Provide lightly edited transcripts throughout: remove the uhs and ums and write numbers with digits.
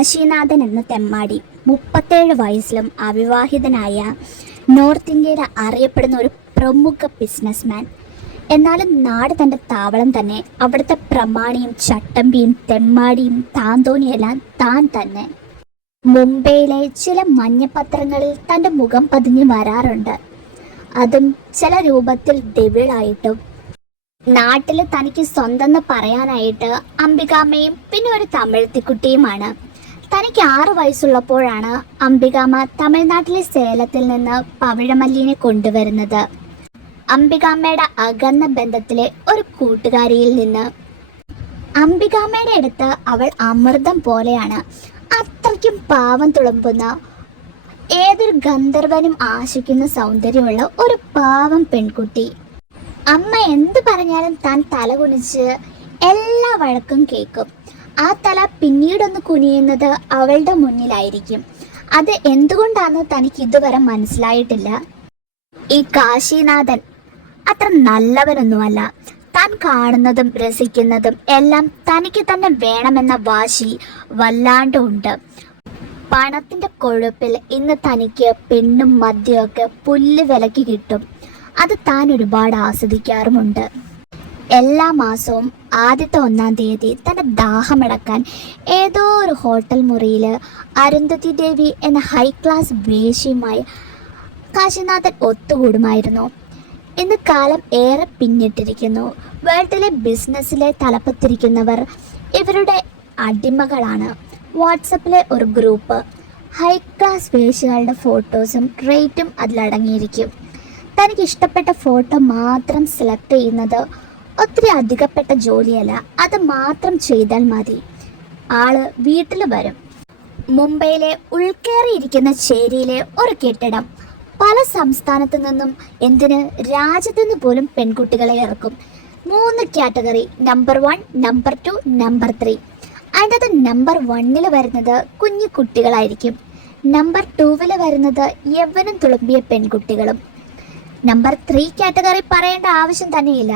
കാശിനാഥൻ എന്ന തെമ്മാടി 37 വയസ്സിലും അവിവാഹിതനായ നോർത്ത് ഇന്ത്യയിൽ അറിയപ്പെടുന്ന ഒരു പ്രമുഖ ബിസിനസ്മാൻ. എന്നാലും നാട് തൻ്റെ താവളം തന്നെ. അവിടുത്തെ പ്രമാണിയും ചട്ടമ്പിയും തെമ്മാടിയും താന്തോന്നിയെല്ലാം താൻ തന്നെ. മുംബൈയിലെ ചില മഞ്ഞപ്പത്രങ്ങളിൽ തൻ്റെ മുഖം പതിഞ്ഞ് വരാറുണ്ട്, അതും ചില രൂപത്തിൽ ഡെവിളായിട്ടും. നാട്ടിൽ തനിക്ക് സ്വന്തം പറയാനായിട്ട് അംബികാമ്മയും പിന്നെ ഒരു തമിഴ്ത്തിക്കുട്ടിയുമാണ്. തനിക്ക് 6 വയസ്സുള്ളപ്പോഴാണ് അംബികാമ്മ തമിഴ്നാട്ടിലെ സേലത്തിൽ നിന്ന് പവിഴമല്ലിനെ കൊണ്ടുവരുന്നത്. അംബികാമ്മയുടെ അകന്ന ബന്ധത്തിലെ ഒരു കൂട്ടുകാരിയിൽ നിന്ന്. അംബികാമ്മയുടെ അടുത്ത് അവൾ അമൃതം പോലെയാണ്. അത്രയ്ക്കും പാവം തുളുമ്പുന്ന, ഏതൊരു ഗന്ധർവനും ആശിക്കുന്ന സൗന്ദര്യമുള്ള ഒരു പാവം പെൺകുട്ടി. അമ്മ എന്ത് പറഞ്ഞാലും താൻ തല കുനിച്ച് എല്ലാ വഴക്കും കേൾക്കും. ആ തല പിന്നീടൊന്ന് കുനിയുന്നത് അവളുടെ മുന്നിലായിരിക്കും. അത് എന്തുകൊണ്ടാണെന്ന് തനിക്ക് ഇതുവരെ മനസ്സിലായിട്ടില്ല. ഈ കാശിനാഥൻ അത്ര നല്ലവനൊന്നുമല്ല. താൻ കാണുന്നതും രസിക്കുന്നതും എല്ലാം തനിക്ക് തന്നെ വേണമെന്ന വാശി വല്ലാണ്ടുണ്ട്. പണത്തിന്റെ കൊഴുപ്പിൽ ഇന്ന് തനിക്ക് പെണ്ണും മദ്യമൊക്കെ പുല്ല് വിലക്ക് കിട്ടും. അത് താൻ ഒരുപാട് ആസ്വദിക്കാറുമുണ്ട്. എല്ലാ മാസവും ആദ്യത്തെ 1-ാം തീയതി തൻ്റെ ദാഹമടക്കാൻ ഏതോ ഒരു ഹോട്ടൽ മുറിയിൽ അരുന്ധതി ദേവി എന്ന ഹൈ ക്ലാസ് വേശ്യയുമായി കാശിനാഥൻ ഒത്തുകൂടുമായിരുന്നു. ഇന്ന് കാലം ഏറെ പിന്നിട്ടിരിക്കുന്നു. വേൾഡിലെ ബിസിനസ്സിലെ തലപ്പത്തിരിക്കുന്നവർ ഇവരുടെ അടിമകളാണ്. വാട്സപ്പിലെ ഒരു ഗ്രൂപ്പ്, ഹൈ ക്ലാസ് വേശ്യകളുടെ ഫോട്ടോസും റേറ്റും അതിലടങ്ങിയിരിക്കും. തനിക്ക് ഇഷ്ടപ്പെട്ട ഫോട്ടോ മാത്രം സെലക്ട് ചെയ്യുന്നത് ഒത്തിരി അധികപ്പെട്ട ജോലിയല്ല. അത് മാത്രം ചെയ്താൽ മതി. ആള് വീട്ടിൽ വരും. മുംബൈയിലെ ഉൾക്കേറിയിരിക്കുന്ന ചേരിയിലെ ഒരു കെട്ടിടം. പല സംസ്ഥാനത്തു നിന്നും, എന്തിന് രാജ്യത്തു നിന്ന് പോലും പെൺകുട്ടികളെ ഇറക്കും. 3 കാറ്റഗറി: നമ്പർ 1, നമ്പർ 2, നമ്പർ 3. അതിൻ്റെ നമ്പർ 1 വരുന്നത് കുഞ്ഞു കുട്ടികളായിരിക്കും. നമ്പർ 2 വരുന്നത് യൗവനം തുളുമ്പിയ പെൺകുട്ടികളും. നമ്പർ 3 കാറ്റഗറി പറയേണ്ട ആവശ്യം തന്നെയില്ല,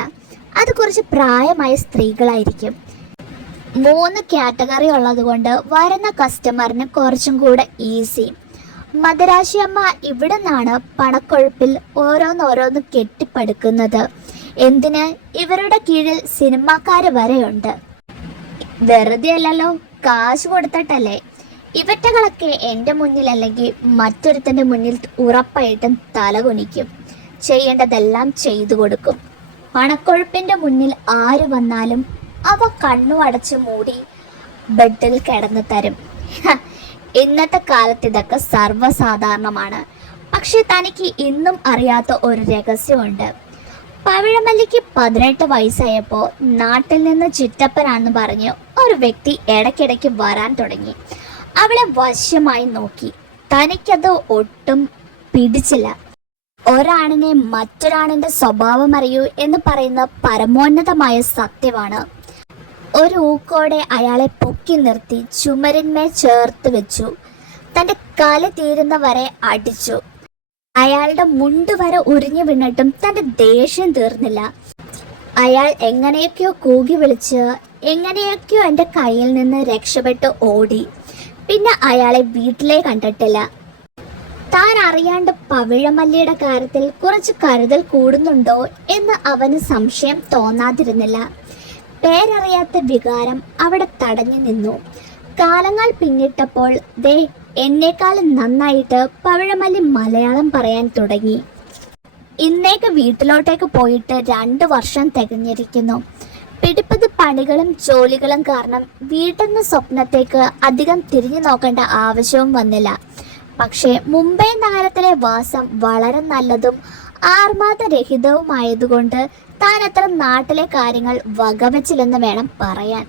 അത് കുറച്ച് പ്രായമായ സ്ത്രീകളായിരിക്കും. 3 കാറ്റഗറി ഉള്ളത് കൊണ്ട് വരുന്ന കസ്റ്റമറിന് കുറച്ചും കൂടെ ഈസി. മദരാശി അമ്മ ഇവിടെ നിന്നാണ് പണക്കൊഴുപ്പിൽ ഓരോന്നോരോന്ന് കെട്ടിപ്പടുക്കുന്നത്. എന്തിന്, ഇവരുടെ കീഴിൽ സിനിമാക്കാര് വരെയുണ്ട്. വെറുതെ അല്ലല്ലോ, കാശ് കൊടുത്തിട്ടല്ലേ. ഇവറ്റകളൊക്കെ എൻ്റെ മുന്നിലല്ലെങ്കിൽ മറ്റൊരുത്തൻ്റെ മുന്നിൽ ഉറപ്പായിട്ടും തലകുനിക്കും. ചെയ്യേണ്ടതെല്ലാം ചെയ്തു കൊടുക്കും. പണക്കൊഴുപ്പിൻ്റെ മുന്നിൽ ആര് വന്നാലും അവ കണ്ണു അടച്ച് മൂടി ബെഡിൽ കിടന്നു തരും. ഇന്നത്തെ കാലത്ത് ഇതൊക്കെ സർവ്വസാധാരണമാണ്. പക്ഷെ തനിക്ക് ഇന്നും അറിയാത്ത ഒരു രഹസ്യമുണ്ട്. പവിഴമല്ലിക്ക് 18 വയസ്സായപ്പോൾ നാട്ടിൽ നിന്ന് ചിറ്റപ്പനാണെന്ന് പറഞ്ഞ് ഒരു വ്യക്തി ഇടയ്ക്കിടയ്ക്ക് വരാൻ തുടങ്ങി. അവളെ വശ്യമായി നോക്കി. തനിക്കത് ഒട്ടും പിടിച്ചില്ല. ഒരാണിനെ മറ്റൊരാണിന്റെ സ്വഭാവം അറിയൂ എന്ന് പറയുന്ന പരമോന്നതമായ സത്യമാണ്. ഒരു ഊക്കോടെ അയാളെ പൊക്കി നിർത്തി ചുമരിന്മേൽ ചേർത്ത് വെച്ചു. തൻ്റെ കല തീരുന്നവരെ അടിച്ചു. അയാളുടെ മുണ്ട് വരെ ഉരിഞ്ഞു വീണിട്ടും തൻ്റെ ദേഷ്യം തീർന്നില്ല. അയാൾ എങ്ങനെയൊക്കെയോ കൂകി വിളിച്ച് എങ്ങനെയൊക്കെയോ എൻ്റെ കയ്യിൽ നിന്ന് രക്ഷപ്പെട്ട് ഓടി. പിന്നെ അയാളെ വീട്ടിലേ കണ്ടിട്ടില്ല. താൻ അറിയാണ്ട് പവിഴമല്ലിയുടെ കാര്യത്തിൽ കുറച്ച് കരുതൽ കൂടുന്നുണ്ടോ എന്ന് അവന് സംശയം തോന്നാതിരുന്നില്ല. പേരറിയാത്ത വികാരം അവിടെ തടഞ്ഞു നിന്നു. കാലങ്ങൾ പിന്നിട്ടപ്പോൾ ദേ എന്നേക്കാളും നന്നായിട്ട് പവിഴമല്ലി മലയാളം പറയാൻ തുടങ്ങി. ഇന്നേക്ക് വീട്ടിലോട്ടേക്ക് പോയിട്ട് 2 വർഷം തികഞ്ഞിരിക്കുന്നു. പിടിപ്പത് പണികളും ജോലികളും കാരണം വീട്ടിൽ നിന്ന് സ്വപ്നത്തേക്ക് അധികം തിരിഞ്ഞു നോക്കേണ്ട ആവശ്യവും വന്നില്ല. പക്ഷേ മുംബൈ നഗരത്തിലെ വാസം വളരെ നല്ലതും ആർമാദരഹിതവുമായതുകൊണ്ട് താൻ അത്ര നാട്ടിലെ കാര്യങ്ങൾ വകവച്ചില്ലെന്ന് വേണം പറയാൻ.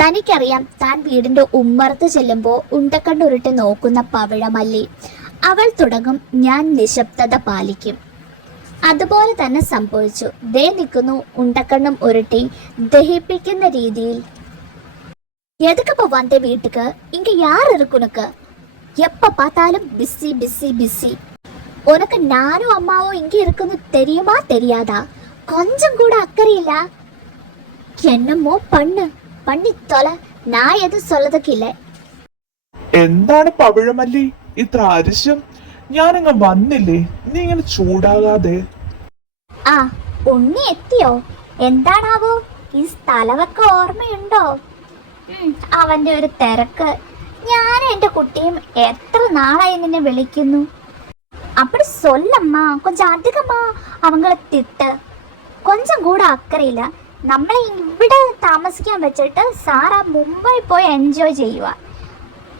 തനിക്കറിയാം, താൻ വീടിന്റെ ഉമ്മറത്ത് ചെല്ലുമ്പോൾ ഉണ്ടക്കണ്ണുരുട്ടി നോക്കുന്ന പവിഴമല്ലി. അവൾ തുടങ്ങും, ഞാൻ നിശബ്ദത പാലിക്കും. അതുപോലെ തന്നെ സംഭവിച്ചു. ദേ നിൽക്കുന്നു ഉണ്ടക്കണ്ണും ഉരുട്ടി ദഹിപ്പിക്കുന്ന രീതിയിൽ. എതുക്കപ്പോ വന്നേ വീട്ടുക്ക്, ഇങ്ങ യാർ இருக்குனுக்கு? எப்ப பார்த்தாலும் பிஸி பிஸி பிஸி. உனக்கு நானும் அம்மாவும் இங்கே இருக்குன்னு தெரியுமா தெரியாதா? கொஞ்சம் கூட அக்கறை இல்ல. என்னமோ பண்ணு, பண்ணி தொலை. நான் எதுவும் சொல்லதுக்கு இல்லை. എന്താണ് പവിഴമല്ലി ഇത്ര അരിശം? ഞാനങ്ങ് വന്നില്ലേ, നീ ഇങ്ങനെ ചൂടാകാതെ. ആ, ഉണ്ണി എത്തിയോ? എന്താണാവോ ഈ സ്ഥലമൊക്കെ ഓർമ്മയുണ്ടോ? അവന്റെ ഒരു തിരക്ക്. ഞാനും എന്റെ കുട്ടിയും എത്ര നാളായി നിന്നെ വിളിക്കുന്നു. அப்படி சொல்லம்மா, கொஞ்சம் அதிகமா அவங்கள திட்டு. கொஞ்சம் கூட അക്കറിയില്ല. നമ്മളെ ഇവിടെ താമസിക്കാൻ വെച്ചിട്ട് സാറ മുംബൈ പോയി എൻജോയ് ചെയ്യുക.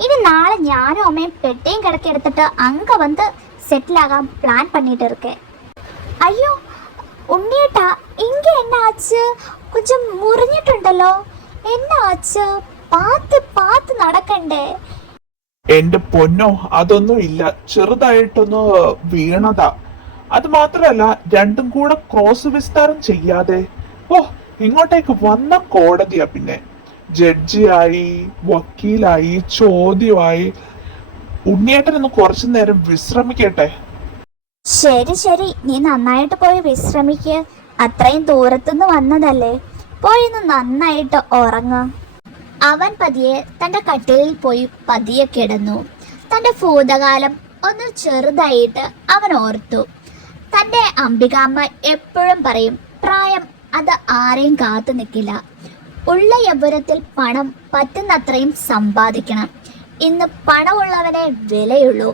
ഇനി നാളെ ഞാനും അമ്മയും പെട്ടിയും കിടക്കി എടുത്തിട്ട് അങ്ക വന്ന് സെറ്റിൽ ആകാൻ പ്ലാൻ பண்ணிட்டு இருக்கேன். അയ്യോ ഉണ്ണിയേട്ടാ, ഇങ്ങ എന്നാ ആச்சு? கொஞ்சம் മുറിഞ്ഞിട്ടുണ്ടല്ലോ. എന്നാ ആச்சு? പാത്ത് പാത്ത് നടക്കണ്ടേ? എന്റെ പൊന്നോ, അതൊന്നും ഇല്ല, ചെറുതായിട്ടൊന്ന് വീണതാ. അത് മാത്രല്ല, രണ്ടും കൂടെ ക്രോസ് വിസ്താരം ചെയ്യാതെ. ഓ, ഇങ്ങോട്ടേക്ക് വന്ന കോടതിയാ. പിന്നെ ജഡ്ജിയായി, വക്കീലായി, ചോദ്യമായി. ഉണ്ണിയേട്ടനൊന്ന് കുറച്ചു നേരം വിശ്രമിക്കട്ടെ. ശരി ശരി, നീ നന്നായിട്ട് പോയി വിശ്രമിക്ക്. അത്രയും ദൂരത്തുനിന്ന് വന്നതല്ലേ, പോയി ഒന്ന് നന്നായിട്ട് ഉറങ്ങ. അവൻ പതിയെ തന്റെ കട്ടിലിൽ പോയി പതിയെ കിടന്നു. തന്റെ ഭൂതകാലം ഒന്ന് ചെറുതായിട്ട് അവൻ ഓർത്തു. തന്റെ അംബികാമ്മ എപ്പോഴും പറയും, പ്രായം അത് ആരെയും കാത്തു നിൽക്കില്ല. ഉള്ള യൗവനത്തിൽ പണം പറ്റുന്നത്രയും സമ്പാദിക്കണം. ഇന്ന് പണമുള്ളവനെ വിലയുള്ളൂ.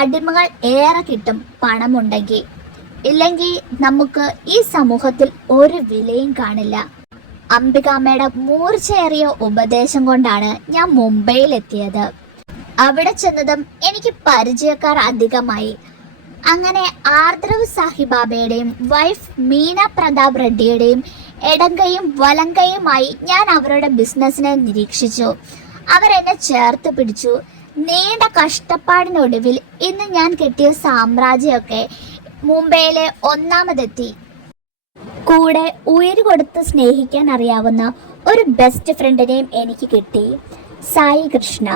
അടിമകൾ ഏറെ കിട്ടും പണമുണ്ടെങ്കിൽ. ഇല്ലെങ്കിൽ നമുക്ക് ഈ സമൂഹത്തിൽ ഒരു വിലയും കാണില്ല. അംബികാമ്മയുടെ മൂർച്ചയേറിയ ഉപദേശം കൊണ്ടാണ് ഞാൻ മുംബൈയിൽ എത്തിയത്. അവിടെ ചെന്നതും എനിക്ക് പരിചയക്കാർ അധികമായി. അങ്ങനെ ആർദ്രവ് സാഹിബാബയുടെയും വൈഫ് മീന പ്രതാപ് റെഡ്ഡിയുടെയും എടങ്കയും വലങ്കയുമായി ഞാൻ അവരുടെ ബിസിനസ്സിനെ നിരീക്ഷിച്ചു. അവരെന്നെ ചേർത്ത് പിടിച്ചു. നീണ്ട കഷ്ടപ്പാടിനൊടുവിൽ ഇന്ന് ഞാൻ കെട്ടിയ സാമ്രാജ്യമൊക്കെ മുംബൈയിലെ ഒന്നാമതെത്തി. കൂടെ ഉയരു കൊടുത്ത് സ്നേഹിക്കാൻ അറിയാവുന്ന ഒരു ബെസ്റ്റ് ഫ്രണ്ടിനെയും എനിക്ക് കിട്ടി, സായി കൃഷ്ണ.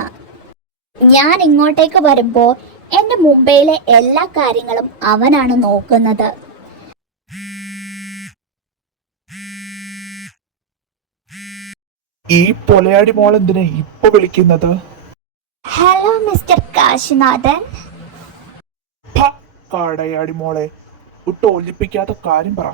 ഞാൻ ഇങ്ങോട്ടേക്ക് വരുമ്പോൾ എൻ്റെ മുംബൈയിലെ എല്ലാ കാര്യങ്ങളും അവനാണ് നോക്കുന്നത്. ഈ പൊലയാടി മോൾ എന്തിനാ ഇപ്പൊ വിളിക്കുന്നത്? Hello mister Kashinathan. കാടയാടി മോളെ, ഒട്ട് ഒലിപ്പിക്കാത്ത കാര്യം പറ.